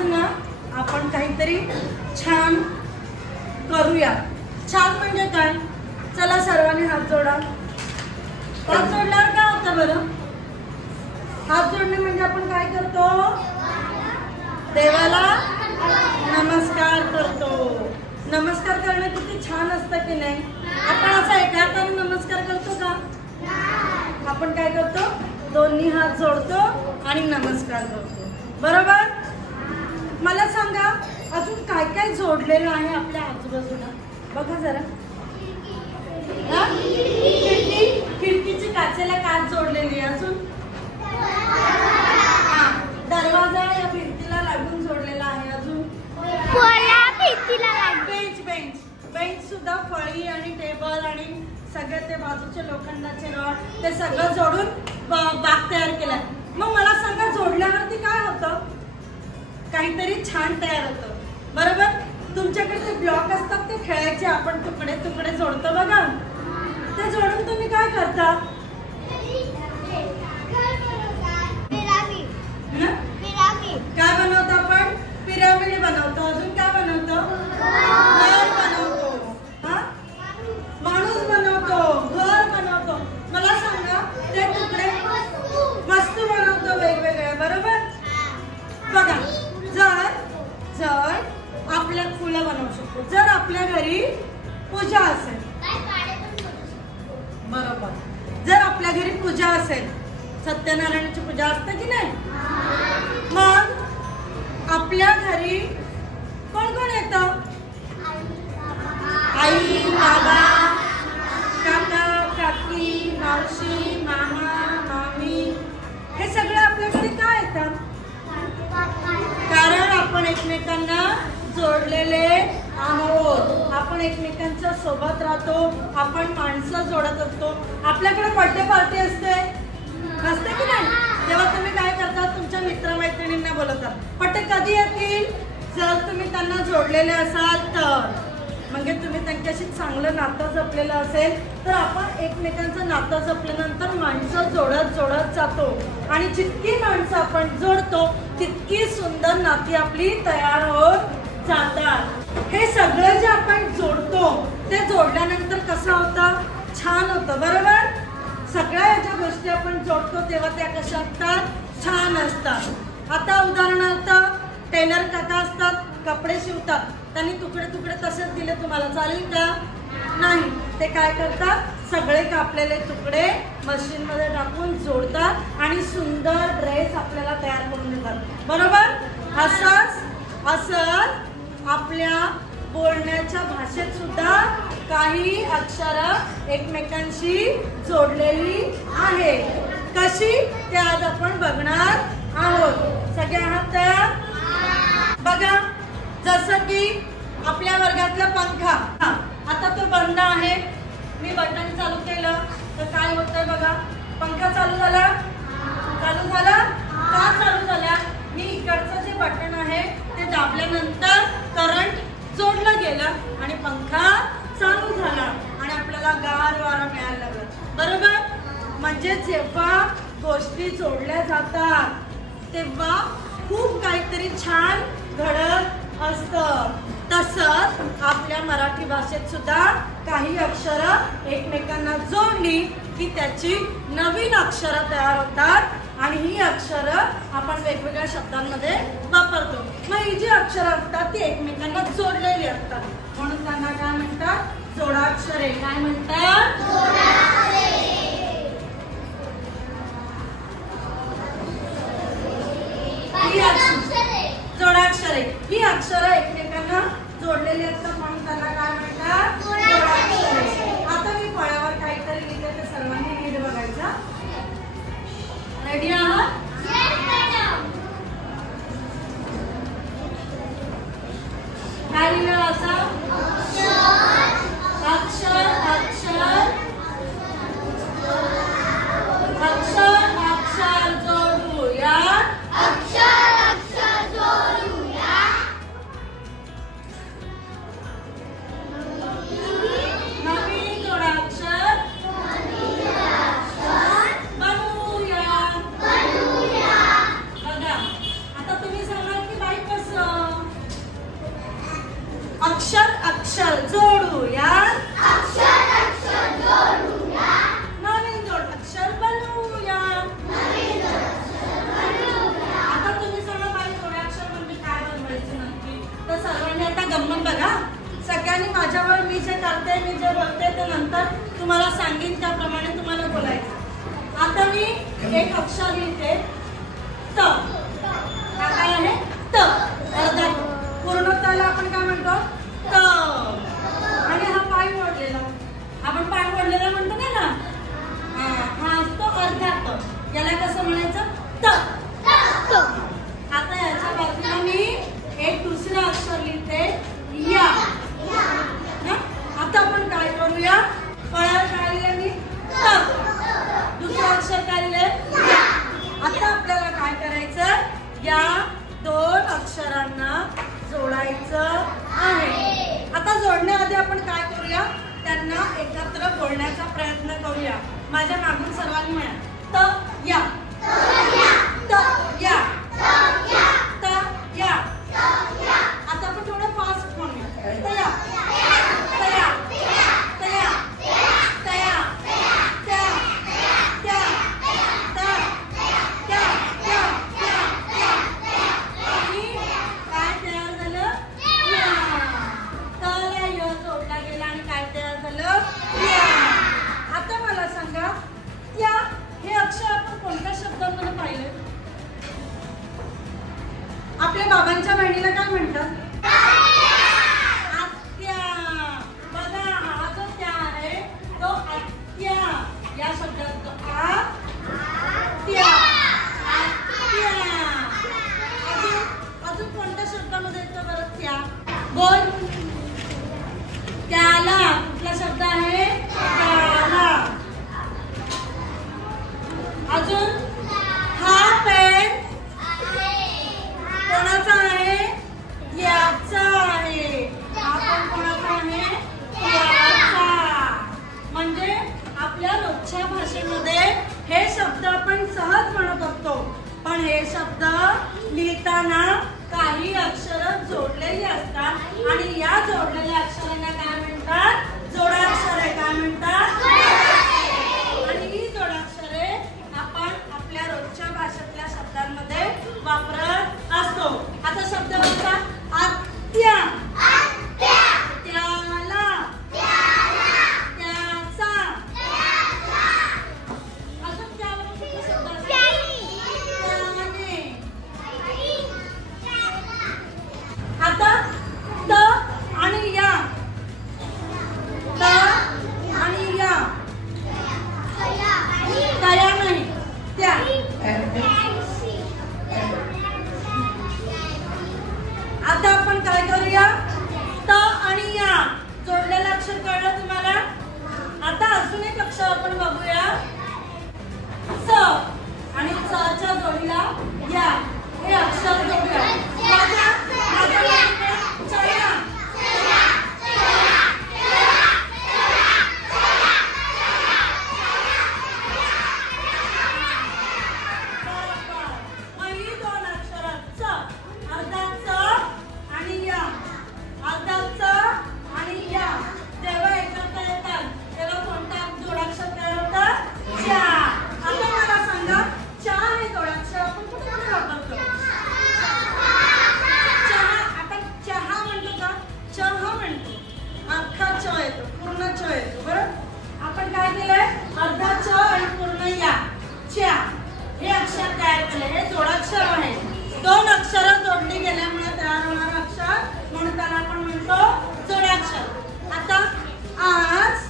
आज ना आपण काहीतरी छान करूया। छान म्हणजे काय? चला सर्वांनी हात जोडा। हात जोडल्यावर काय होतं बरं? हात जोडणे म्हणजे आपण काय करतो? देवाला नमस्कार करतो। नमस्कार करणं किती छान असतं की नाही? आपण असं एका हाताने नमस्कार करतो का? आपण काय करतो? दोन्ही हात जोडतो आणि नमस्कार करतो, बरोबर? मला सांगा अजून काय काय जोडलेलं आहे आपल्या आजूबाजूला? बघा जरा। खिडकीची काचेला काच जोडलेली आहे। अजून दरवाजा या भिंतीला लागून जोडलेला आहे। अजून बेंच सुद्धा फळी आणि टेबल आणि सगळे ते बाजूचे लोखंडाचे रॉड ते सगळं जोडून बाग तयार केलाय। मग मला सांगा जोडल्यावरती काय होतं? काहीतरी छान तयार होतं, बरोबर? तुमच्याकडे ते ब्लॉक असतात ते खेळायचे, आपण तुकडे तुकडे जोडतो बघा। ते जोडून तुम्ही काय करता? काय बनवतो आपण? पिरामिड बनवतो। अजून काय बनवतो? घर बनवतो, माणूस बनवतो, घर बनवतो। मला सांगा ते तुकडे वस्तू बनवतो वेगवेगळ्या, बरोबर? बघा, जर आपल्या फुलं बनवू शकतो, जर आपल्या घरी पूजा असेल, बरोबर? जर आपल्या घरी पूजा असेल, सत्यनारायणाची पूजा असते की नाही? मग आपल्या घरी कोण कोण येतं? आई, बाबा, काका, काकी, मावशी, मामा, मामी, हे सगळे आपल्याकडे का येतात? कारण आपण एकमेकांना जोडलेले आहोत। आपण एकमेकांच्या सोबत राहतो, आपण माणसं जोडत असतो। आपल्याकडे बर्थडे पार्टी असते की नाही? तेव्हा तुम्ही काय करता? तुमच्या मित्रमैत्रिणींना बोलवता। पण ते कधी येतील? जर तुम्ही त्यांना जोडलेले असाल तर। म्हणजे तुम्ही त्यांच्याशी चांगलं नातं जपलेलं असेल तर आपण एकमेकांचं नातं जपल्यानंतर माणसं जोडत जोडत जातो आणि जितकी माणसं आपण जोडतो तितकी सुंदर नाती आपली तयार होत जातात। हे सगळं जे आपण जोडतो ते जोडल्यानंतर कसं होतं? छान होतं, बरोबर? सगळ्या याच्या गोष्टी आपण जोडतो तेव्हा त्या कशा असतात? छान असतात। आता उदाहरणार्थ टेलर काका असतात, कपडे शिवतात, त्यांनी तुकडे तुकडे तसेच दिले तुम्हाला, चालेल का? नाही, ते काय करतात? सगळे कापलेले तुकडे मशीन मध्ये टाकून जोडतात आणि सुंदर ड्रेस आपल्याला तयार करून देतात, बरोबर? असंच आपल्या बोलण्याच्या भाषेत सुद्धा काही अक्षरं एकमेकांशी जोडलेली आहे। कशी? ते आज आपण बघणार आहोत। सगळे आहात तयार? बघा, जसं की आपल्या वर्गातला पंखा, आता तो बंद आहे, मी बटन चालू केलं तर काय होतंय बघा? पंखा चालू झाला? चालू झाला? का चालू झाला? मी इकडचं जे बटन आहे ते दाबल्यानंतर करंट जोडलं गेलं आणि पंखा चालू झाला आणि आपल्याला गार वारा मिळायला लागला, बरोबर? म्हणजे जेव्हा गोष्टी जोडल्या जातात तेव्हा खूप काहीतरी छान घडत असतं। तसंच आपल्या मराठी भाषेत सुद्धा काही अक्षरं एकमेकांना जोडली की त्याची नवीन अक्षरं तयार होतात आणि ही अक्षरं आपण वेगवेगळ्या शब्दांमध्ये वापरतो। मग ही जी अक्षरं असतात ती एकमेकांना जोडलेली असतात, म्हणून त्यांना काय म्हणतात? जोडाक्षरे। काय म्हणतात? जोडाक्षरे। ही अक्षरं एकमेकांना जोडलेली असतात म्हणून त्यांना काय म्हणतात? जोडाक्षरे। आता मी फळ्यावर काहीतरी लिहिलं ते सर्वांनी नीट बघायचं। रेडी आहात? काय लिहिलं असं? अक्षर अक्षर अक्षर अक्षर जोडूया, अक्षर अक्षर जोडूया, नवीन जोडाक्षर बनवूया। बघा, आता तुम्ही सांगाल की बाई कसं? अक्षर अक्षर जोडूया, नवीन जोड अक्षर बनवूया. आता तुम्ही सांगा बाई जोडाक्षर म्हणजे काय बनवायचं नक्की. तर सर्वांनी आता गंमत बघा. सगळ्यांनी माझ्यावर मी जे करते मी जे बोलते ते नंतर तुम्हाला सांगेन त्याप्रमाणे तुम्हाला बोलायचं. आता मी एक अक्षर लिहिते त. काय आहे त. अर्धा पूर्ण तला आपण काय म्हणतो त. आणि हा पाय मोडलेला आपण पाय मोडलेला म्हणतो ना. हा असतो अर्धा त. याला कसं म्हणायचं त. आता याच्या बाजूला मी एक दुसरं अक्षर लिहिते या. आता आपण काय करूया. फळा काय लिहिले मी त. दुसरं अक्षर काय लिहिले. आता आपल्याला काय करायचं या दोन अक्षरांना जोडायचं आहे. आता जोडण्याआधी आपण काय करूया त्यांना एकत्र बोलण्याचा प्रयत्न करूया. माझ्या मागून सर्वांनी म्हणा त या, त या, त या. आता आपण थोडं फास्ट म्हणूया. तया, तया, तया, तया, त्या, त्या, त्या, त्या, त्या, त्या. आणि काय तयार झालं या. तला य जोडला गेला आणि काय तयार झालं या. आता मला सांगा त्या हे अक्षर आपण कोणत्या शब्दामध्ये पाहिले. आपल्या बाबांच्या बहिणीला काय म्हणतात आत्या. बघा हा जो त्या आहे तो आत्या. या शब्दात तो आत्या, आत्या. अजून कोणत्या शब्दामध्ये येतो बरं त्या. बोल त्याला. कुठला शब्द आहे त्याला. अजून हा पेन कोणाचा आहे याचा आहे. हा पेन कोणाचा आहे याचा. म्हणजे आपल्या रोजच्या भाषेमध्ये हे शब्द आपण सहज म्हणत असतो पण हे शब्द लिहिताना काही अक्षर जोडलेली असतात आणि या जोडलेल्या अक्षरांना काय म्हणतात जोडाक्षरे. काय म्हणतात. आणि ही जोडाक्षरे आपण आपल्या रोजच्या भाषेतल्या शब्दांमध्ये वापरत असतो. आता शब्द बघा आत्या, त्याला, त्याचा. अजून त्यावर कुठला शब्द असतो त्याने. आता त आणि या, त आणि या. तया नाही त्या. आता आपण काय करूया त आणि या जोडलेलं अक्षर कळलं तुम्हाला. आता अजून एक अक्षर आपण बघूया स आणि च च्या जोडीला या. हे अक्षर जोडूया. दोन अक्षर जोडली गेल्यामुळे तयार होणारा अक्षर म्हणून त्याला आपण म्हणतो जोडाक्षर. आता आज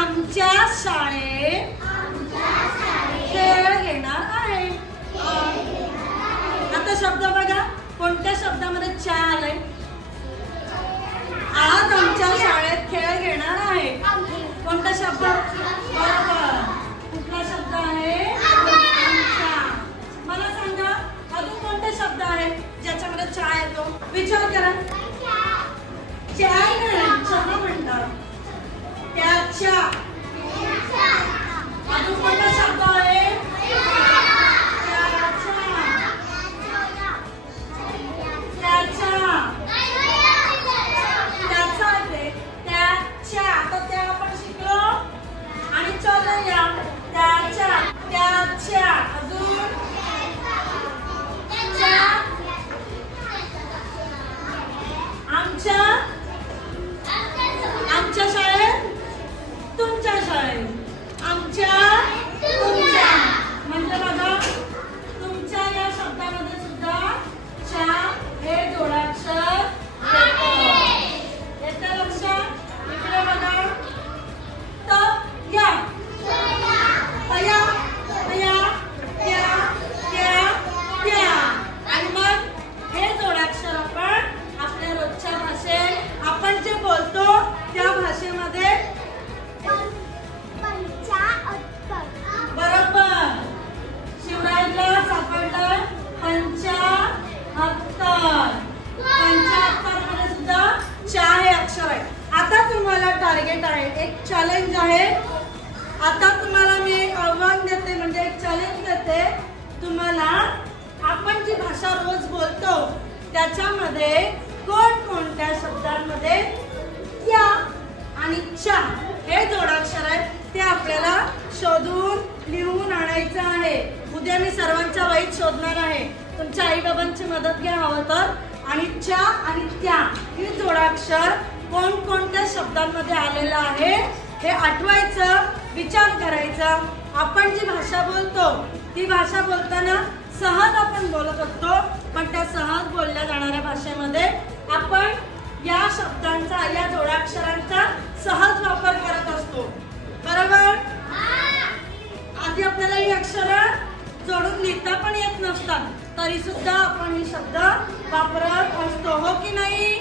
आमच्या शाळेत खेळ घेणार आहे. आता शब्द बघा कोणत्या शब्दामध्ये च्या आलाय. आज आमच्या शाळेत खेळ घेणार आहे. कोणता शब्द बरोबर. कुठला शब्द आहे मला सांगा. अजून कोणते शब्द आहेत ज्याच्यामध्ये चा येतो विचार करा. चाय नाही चहा म्हणतात त्याच्या. अजून कोणता शब्द आहे त्याच्या. त्याच्यामध्ये कोणकोणत्या शब्दांमध्ये त्या आणि च्या हे जोडाक्षर आहेत ते आपल्याला शोधून लिहून आणायचं आहे। उद्या मी सर्वांच्या वहीत शोधणार आहे, तुमच्या आई बाबांची मदत घ्या हवं तर। आणि च्या आणि त्या ही जोडाक्षर कोणकोणत्या शब्दांमध्ये आलेलं आहे हे आठवायचं, विचार करायचा। आपण जी भाषा बोलतो ती भाषा बोलताना सहज आपण बोलत असतो, पण त्या सहज बोलल्या जाणाऱ्या भाषेमध्ये आपण या शब्दांचा, या जोडाक्षरांचा सहज वापर करत असतो, बरोबर? आधी आपल्याला ही अक्षरं जोडून लिहिता पण येत नसतात, तरी सुद्धा आपण हे शब्द वापरत असतो, हो की नाही?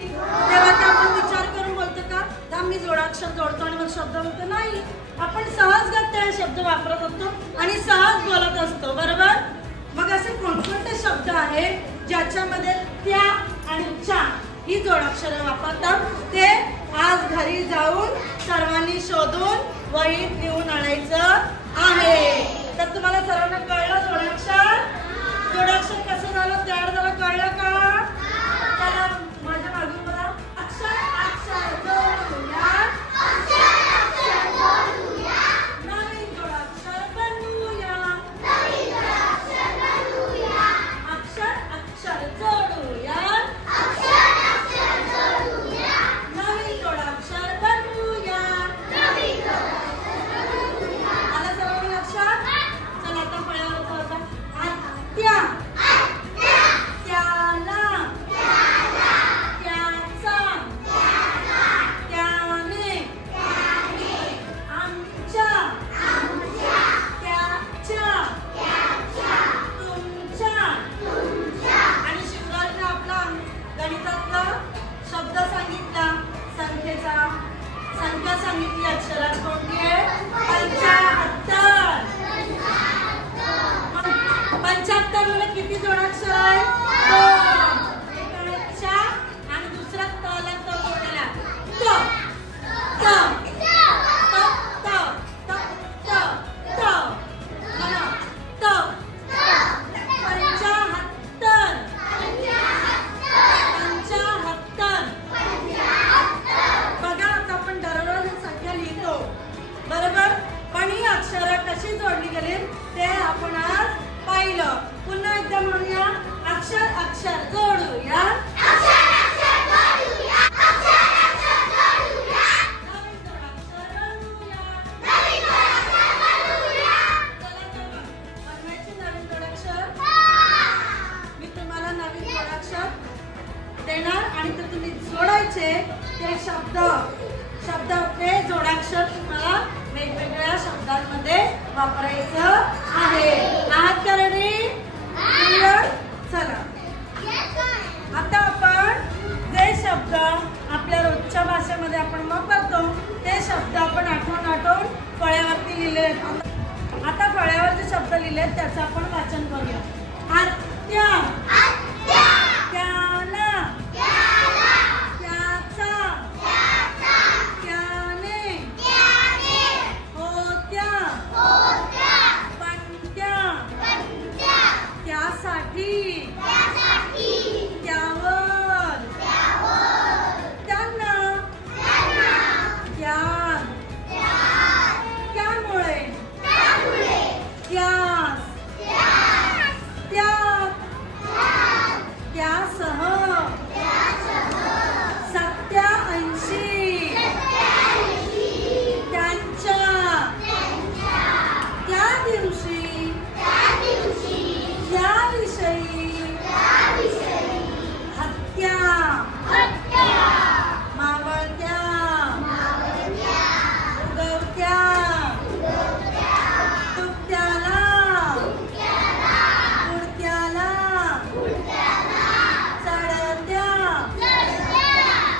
तेव्हा ते आपण विचार करून बोलतो का थांब मी जोडाक्षर जोडतो आणि मग शब्द बोलतो? नाही, आपण सहजगत्या हे शब्द वापरत असतो आणि सहज बोलत असतो, बरोबर? मग असे कोणकोणते शब्द आहेत ज्याच्यामध्ये त्या आणि च्या ही जोडाक्षरे वापरतात ते आज घरी जाऊन सर्वांनी शोधून वहीत लिहून आणायचं आहे। तर तुम्हाला सर्वांना कळलं जोडाक्षर? जोडाक्षर कसं झालं तयार झालं, कळलं का? त्याला माझ्या मागून मला अक्षर अक्षर जोडूया, नवीन जोडाक्षर बनवूया, अक्षर अक्षर जोडूया, नवीन जोडाक्षर बनवूया। आलं सर्वांना लक्षात? चला आता फळ्यावर होता त्या, त्याला, त्याचा, त्याने, आमच्या, त्याच्या, तुमच्या। आणि शिवराजने आपला गणितातला शब्द सांगितला, संख्येचा संख्या सांगितली, अक्षरात कोणती आहे? 75। 75 मध्ये किती जोडाक्षर आहे? 2। एक आहे च्या आणि दुसरा तला त जोडलेला त त त त त त त म्हणा त 75 बघा आता आपण दररोज संख्या लिहितो, बरोबर? पण ही अक्षरं कशी जोडली गेली ते आपण आज पाहिलं। पुन्हा एकदा म्हणूया, अक्षर अक्षर जोडूया, नवीन जोडाक्षर बनवूया। चला तर मग बनवायचे नवीन जोडाक्षर। मी तुम्हाला नवीन जोडाक्षर देणार आणि ते तुम्ही जोडायचे, ते शब्द ते जोडाक्षर तुम्हाला वेगवेगळ्या शब्दांमध्ये वापरायचं आहे। आहात का रेडी? चला आता आपण जे शब्द आपल्या रोजच्या भाषेमध्ये आपण वापरतो ते शब्द आपण आठवून फळ्यावरती लिहिले। आता फळ्यावर जे शब्द लिहिले त्याचं आपण वाचन करूया। आत्या, त्याला, त्याचा, त्याने, होत्या, पणत्या, त्यासाठी, त्यावर, त्यांना, त्यात, त्यामुळे, त्यास, त्यात, त्यासह, 87, त्यांच्या, त्या दिवशी, त्याविषयी, हत्या, मावळत्या, उगवत्या, तुटत्याला, उडत्याला, चढत्या।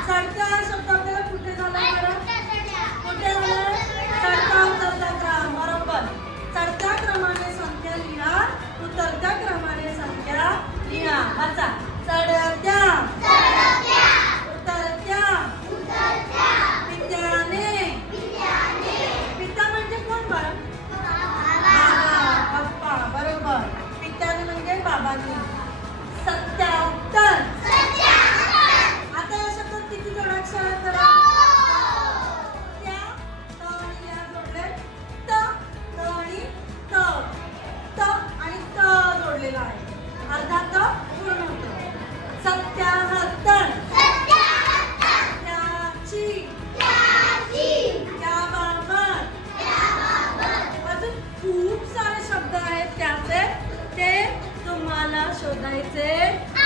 चढत्या हा शब्द आपल्याला कुठे झाला बरं? कुठे झाला? चढता उतरता क्रम, बरोबर। चढत्या क्रमाने संख्या लिहा, उतरत्या क्रमाने संख्या लिहा। वाचा, चढत्या, उतरत्या, पित्याने, पिता म्हणजे कोण बरं? बाबा, पप्पा, बरोबर। पित्याने म्हणजे बाबांनी। 77 म्हणायचे